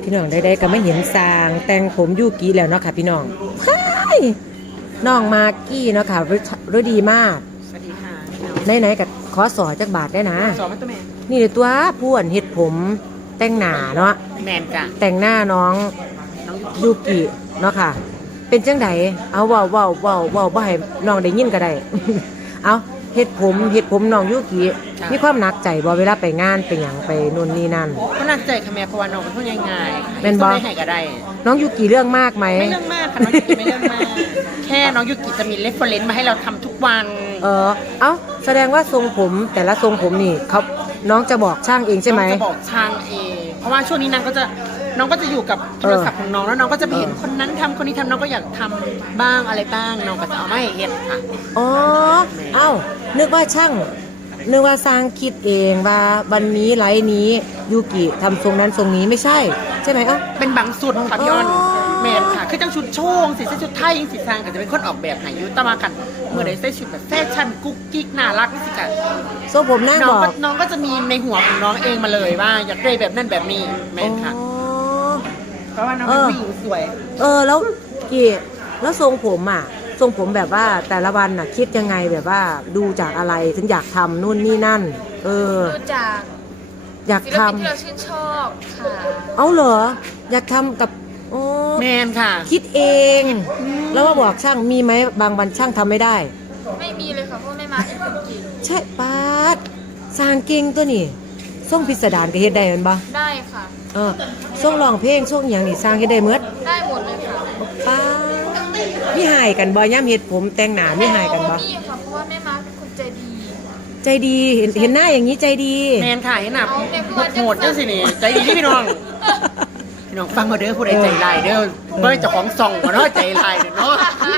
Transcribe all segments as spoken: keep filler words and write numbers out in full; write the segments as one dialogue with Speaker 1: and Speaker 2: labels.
Speaker 1: พี่น้องได้ๆก็ไม่เห็นสางแต่งผมยูกิแล้วเนาะค่ะพี่น้องเฮ้ยน้องมากกี้เนาะค่ะรู้ดีมาก
Speaker 2: สวัสดีค่ะ
Speaker 1: ไหนๆกับขอสอจักบาทได้นะ
Speaker 2: สอนมาตัวแม่
Speaker 1: นี่เลยตัวผู้อันเฮ็ดผมแต่งหน้าเนาะ
Speaker 2: แมนจ้ะ
Speaker 1: แต่งหน้าน้องยูกิเนาะค่ะเป็นจังไดเอาเว้าเว้าเว้าเว้าบ่ให้น้องได้ยินก็ได้ เอาเฮ็ดผมเฮ็ดผมน้องยูกิมีความหนักใจบ่เวลาไปงานไปหยังไปนู่นนี่นั่น
Speaker 2: ก็หนักใจค่ะแม่เพราะว่าน้องเป็นคนง่ายๆ
Speaker 1: แม่นบ่
Speaker 2: ให้ก็ได้
Speaker 1: น้องยูกิเรื่องมากไหม
Speaker 2: ไม่เรื่องมากค่ะน้องยูกิไม่เรื่องมากแค่น้องยูกิจะมีเรฟเฟอเรนซ์มาให้เราทำทุกวัน
Speaker 1: เออเอ้าแสดงว่าทรงผมแต่ละทรงผมนี่เขาน้องจะบอกช่างเองใช่ไหม
Speaker 2: น้องจะบอกช่างเองเพราะว่าช่วงนี้นางก็จะน้องก็จะอยู่กับโทรศัพท์ของน้องแล้วน้องก็จะไปเห็นคนนั้นทำคนนี้ทำน้องก็อยากทำบ้างอะไรบ้างน้องก็จะเอามาให้เห็นค่ะ
Speaker 1: อ๋อเอ้านึกว่าช่างนึกว่าสร้างคิดเองว่าวันนี้ไลฟ์นี้ยูกิทำทรงนั้นทรงนี้ไม่ใช่ใช่ไหมเอ้า
Speaker 2: เป็นบางสุดค่ะพี่อ้อนแมนค่ะคือจังชุดโชงสีเสื้อชุดไทยยิงสีสร้างก็จะเป็นคนออกแบบให้ยุตมากันเมื่อใดใส่ชุดแบบแฟชั่นกุ๊กกิ๊กน่ารักนี่สิค่ะ
Speaker 1: ทรงผมน่าบอก
Speaker 2: น้องก็จะมีในหัวของน้องเองมาเลยว่าอยากได้แบบนั่นแบบนี้แมนค่ะเพราะว่าน้องเป็นผู้หญิงสวย
Speaker 1: เออแล้วกี่แล้วทรงผมอ่ะทรงผมแบบว่าแต่ละวันน่ะคิดยังไงแบบว่าดูจากอะไรถึงอยากทำนู่นนี่นั่นเออ
Speaker 3: ดูจาก
Speaker 1: อยากทำ
Speaker 3: ศิลปินที่เราชื่นชอบค่ะ
Speaker 1: เอาเหรออยากทำกับโอ้
Speaker 2: แมนค่ะ
Speaker 1: คิดเองแล้วว่าบอกช่างมีไหมบางวันช่างทำไม่ได้
Speaker 3: ไม่มีเลยค่ะเพราะไม่มาเป็นคนเก่ง
Speaker 1: ใช่ปาดสร้างเก่งตัวนี่ส่งพิสดารก็เฮ็ดได้แม่นบ่
Speaker 3: ได้ค่ะ
Speaker 1: เออส่งร้องเพลงส่งหยังนี่สร้างเฮ็ดได้หมด
Speaker 3: ได้หมดเลยค่ะ
Speaker 1: ปาดมีหายกันบ่ยามเฮ็ดผมแต่งหน้ามีหายกันบ่
Speaker 3: มีค่ะเพราะว่าแม่มาเป็นคนใจดี
Speaker 1: ใจดีเห็นเห็นหน้าอย่างนี้ใจดี
Speaker 2: แมนค่ะเห็นหน้าโหดจังสินี่ใจดีที่พี่น้องพี่น้องฟังมาเด้อผู้ใดใจร้ายเด้อเบิ่งเจ้าของส่องบ่เนาะใจร้ายเนาะ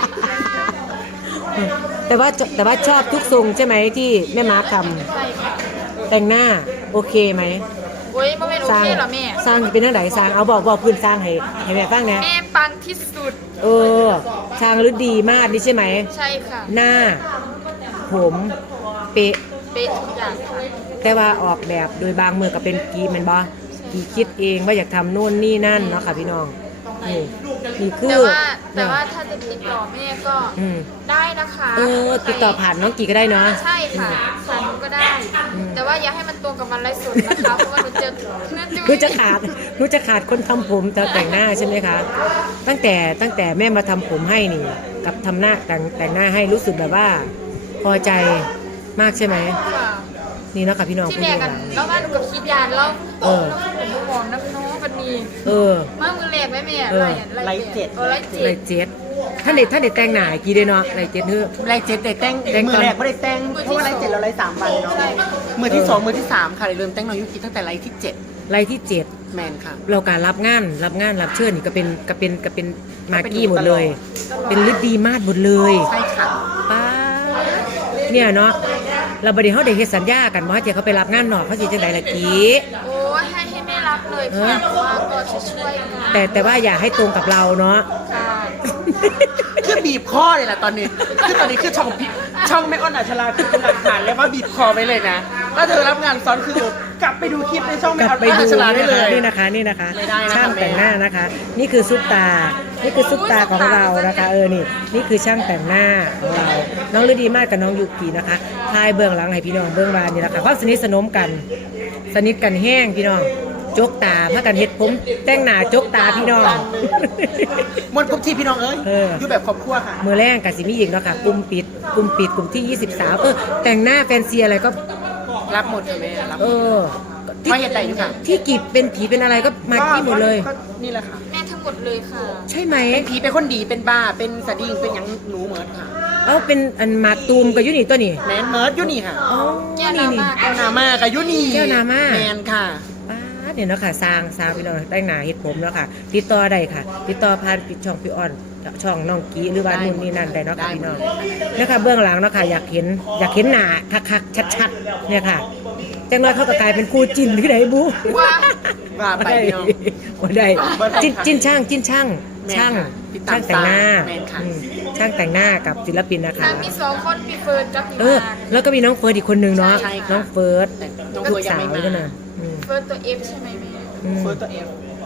Speaker 1: แต่ว่าแต่ว่าชอบทุกทรงใช่ไหมที่แม่มาร์คทำ
Speaker 3: ใช่ค่ะ
Speaker 1: แต่งหน้าโอเคไหม
Speaker 3: โอ้ยไม่เป็นโอเคหรอแม่
Speaker 1: สร้างเป็นเรื่องไหนสร้างเอาบอกบอกพื้นสร้างให้ให้แม่ฟังนะ
Speaker 3: แม่ปังที่สุด
Speaker 1: เออสร้างฤดีมากนี่ใช่ไหม
Speaker 3: ใช่ค่ะ
Speaker 1: หน้าผมเป๊ะ
Speaker 3: เป๊ะทุกอย่างค่ะ
Speaker 1: แต่ว่าออกแบบโดยบางมือก็เป็นกีแม่นบ่กีคิดเองว่าอยากทำโน่นนี่นั่นเนาะค่ะพี่น้องนี่นี่คือ
Speaker 3: แต่ว่าแต่ว่าถ้าจะติดต่อแม่ก็ได้นะคะ
Speaker 1: เออติดต่อผ่านน้องกีก็ได้เนาะ
Speaker 3: ใช่ค่ะผ่านก็ได้แต่ว่าอย่าให้มันตรงกับวันไลฟ์สดนะคะเพราะว่าหนูจะ
Speaker 1: หนูจะขาดหนูจะขาดคนทำผมจะแต่งหน้าใช่ไหมคะตั้งแต่ตั้งแต่แม่มาทำผมให้นี่กับทำหน้าแต่งแต่งหน้าให้รู้สึกแบบว่าพอใจมากใช่ไหมนี่นะคะพี่น้อง
Speaker 3: ที่แม่กันแล้วว่าหนูกับคิดยานแล้วเออผมมองน้ำน้องมันมี
Speaker 1: เออ
Speaker 3: มามือแรกไหมแม่
Speaker 2: ไลท์เจ็ด
Speaker 3: ไลท์เจ็ด
Speaker 1: ไลท์เจ็ดท่านเด็ดท่านเด็ดแต่งหน้ากี่เด้เนาะไลท์เจ็ดเฮ้อ
Speaker 2: ไลท์เจ็ดแต่แต่งมือแรกไม่ได้แต่งเพราะว่าไลท์เจ็ดเราไลท์สามวันเนาะมือที่สองมือที่สามค่ะเริ่มแต่งน้องยุกิตั้งแต่ไลท์ที่เจ็ด
Speaker 1: ไลท์ที่เจ็ด
Speaker 2: แมนค่ะ
Speaker 1: เราการรับงานรับงานรับเชิญนี่ก็เป็นก็เป็นก็เป็นมากี้หมดเลยเป็นฤดีมาศหมดเลย
Speaker 2: ใช่ค่ะ
Speaker 1: ป้าเนี่ยเนาะเราบริเขาได้เฮ็ดสัญญากันว่าจะเขาไปรับงานหนอกเขาสิจังได๋ล่ะกี้
Speaker 3: โอ้ให้ให้แม่รับเลยค่ะว่าก็ช่วยกัน
Speaker 1: แต่แต่ว่าอย่าให้ตรงกับเราเนาะ
Speaker 3: ค่ะ
Speaker 2: คือบีบคอเลยแหละตอนนี้คือตอนนี้คือช่องช่องแม่อ้อนอัชราคือเป็นหลักฐานเลยว่าบีบคอไปเลยนะถ้าเธอรับงานซ้อนคือกลับไปดูคลิปในช่องแม่อ้อนอัชราได้เลย
Speaker 1: นี่นะคะนี่นะคะช่างแต่งหน้านะคะนี่คือซุปตานี่คือซุปตาของเรานะคะเออนี่นี่คือช่างแต่งหน้าของเราน้องฤดีมากกับน้องยูกินะคะทายเบื้องหลังให้พี่น้องเบื้องบานนี่แหละค่ะความสนิทสนมกันสนิทกันแห้งพี่น้องจกตาพากันเฮ็ดผมแต่งหน้าจกตาพี่น้อง
Speaker 2: หมดครบที่พี่น้องเอ้ยอยู่แบบครอบครัวค่ะ
Speaker 1: มือแรงกับสิมีอีกเนาะค่ะกลุ่มปิดกลุ่มปิดกลุ่มที่ยี่สิบสามเออแต่งหน้าแฟนซีอะไรก็
Speaker 2: รับหมดเลยแม่รับ
Speaker 1: เออ
Speaker 2: ที่เห็นได้อยู่ค่ะ
Speaker 1: ที่กีบเป็นผีเป็นอะไรก็มาที่หมดเลย
Speaker 2: นี่แหละค่ะ
Speaker 3: แม่ทั้งหมดเลยค่ะ
Speaker 1: ใช่ไหม
Speaker 2: เป็นผีเป็นคนดีเป็นบ้าเป็นสดิ้งเป็นยังหนูเหมิร์ดค่ะ
Speaker 1: เอ้าเป็นอันมาตูมกับยุนี่ตัวนี่
Speaker 2: แมนเมิร์ดยุนี่ค่ะ
Speaker 1: อ๋อ
Speaker 3: แก้วนามา
Speaker 2: แก้วนามากับยุนี่
Speaker 1: แก้วนามา
Speaker 2: แมนค่ะ
Speaker 1: เนี่ยเนาะค่ะสร้างสร้างพี่น้องแต่งหน้าเฮ็ดผมแล้วค่ะติดต่อได้ค่ะติดต่อผ่านช่องพี่อ่อนช่องน้องกี้หรือว่านู่นนี่นั่นได้เนาะค่ะพี่น้องนะคะเบื้องหลังเนาะค่ะอยากเห็นอยากเห็นหน้าคักๆชัดๆเนี่ยค่ะจังน้อยเขาก็กลายเป็นคู่จิ้นหรือไดบู
Speaker 2: ว่าไปพี่น้อง
Speaker 1: บ่ได้จิ้นจิ้นช่างจิ้นช่างช่างช่างแต่งหน้าช่างแต่งหน้ากับศิลปินนะคะ
Speaker 3: มีสองคนมีเฟิร์สกับ
Speaker 1: เออแล้วก็มีน้องเฟิร์สอีกคนนึงเนาะน้องเฟิร์ส
Speaker 2: ลูกสาวด้วยนะ
Speaker 3: เฟิร์สตัวเอฟใช่ไหมแม่
Speaker 2: เฟิร์สตัวเอฟ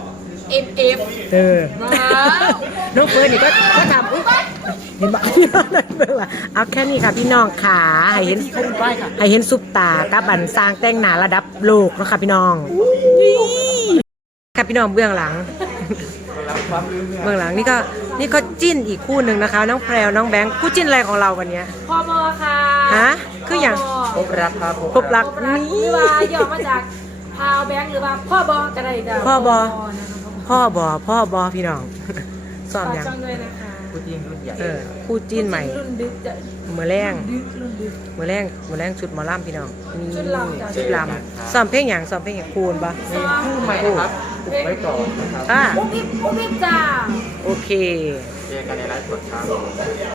Speaker 3: เอ็มเอฟ
Speaker 1: เออ
Speaker 3: ว้าว
Speaker 1: น้องเฟิร์นนี่ก็ก็ทำอุ๊ยเห็นบอกพี่น้องนั่นเบิ่งล่ะเอาแค่นี้ค่ะพี่น้องขาให้เห็น
Speaker 2: ที่เขาไหว้ค่ะ
Speaker 1: ให้เห็นซุปตากับอันสร้างแต่งหน้าระดับโลกเนาะค่ะพี่น้องค่ะพี่น้องเบื้องหลัง เบื้องหลังนี่ก็นี่ก็จิ้นอีกคู่หนึ่งนะคะ น้องแพรวน้องแบงค์คู่จิ้นอะไรของเราวันเนี้ย
Speaker 3: พอบอค่ะ
Speaker 1: ฮะคืออย่าง
Speaker 2: พบรักครับ
Speaker 1: พบรัก
Speaker 3: นี่
Speaker 1: นี่
Speaker 3: ว่าย่อมาจากพาวแบงค์หรือว่าพ่อบอก็ได้จ้ะ
Speaker 1: พ่อบอ
Speaker 3: นะคะ
Speaker 1: พ่อบอพ่อบอพี่น้องซ้อม
Speaker 3: ฝาก
Speaker 1: ยัง
Speaker 3: ช่องด้วยนะคะ
Speaker 2: พูดจริงรุ่นใหญ่
Speaker 1: เออคู่จิ้นใหม่
Speaker 3: รุ่นดึกจะ
Speaker 1: มือแรง
Speaker 3: ดึกรุ่นดึก
Speaker 1: มือแรงมือแรงชุดหมอลำพี่น้องนี่
Speaker 3: ชุดลำจ้ะ
Speaker 1: ชุดลำซ้อมเพลงอย่างซ้อมเพลงอย่างคูณปะ
Speaker 2: คู่ใหม่นะครับปลุกไว้ก่อนนะครับ
Speaker 1: อ่ะ
Speaker 3: ปุ๊บปิ๊บปุ๊บปิ๊บจ้า
Speaker 1: โอเค
Speaker 2: เจอกันในไลฟ์สดครับ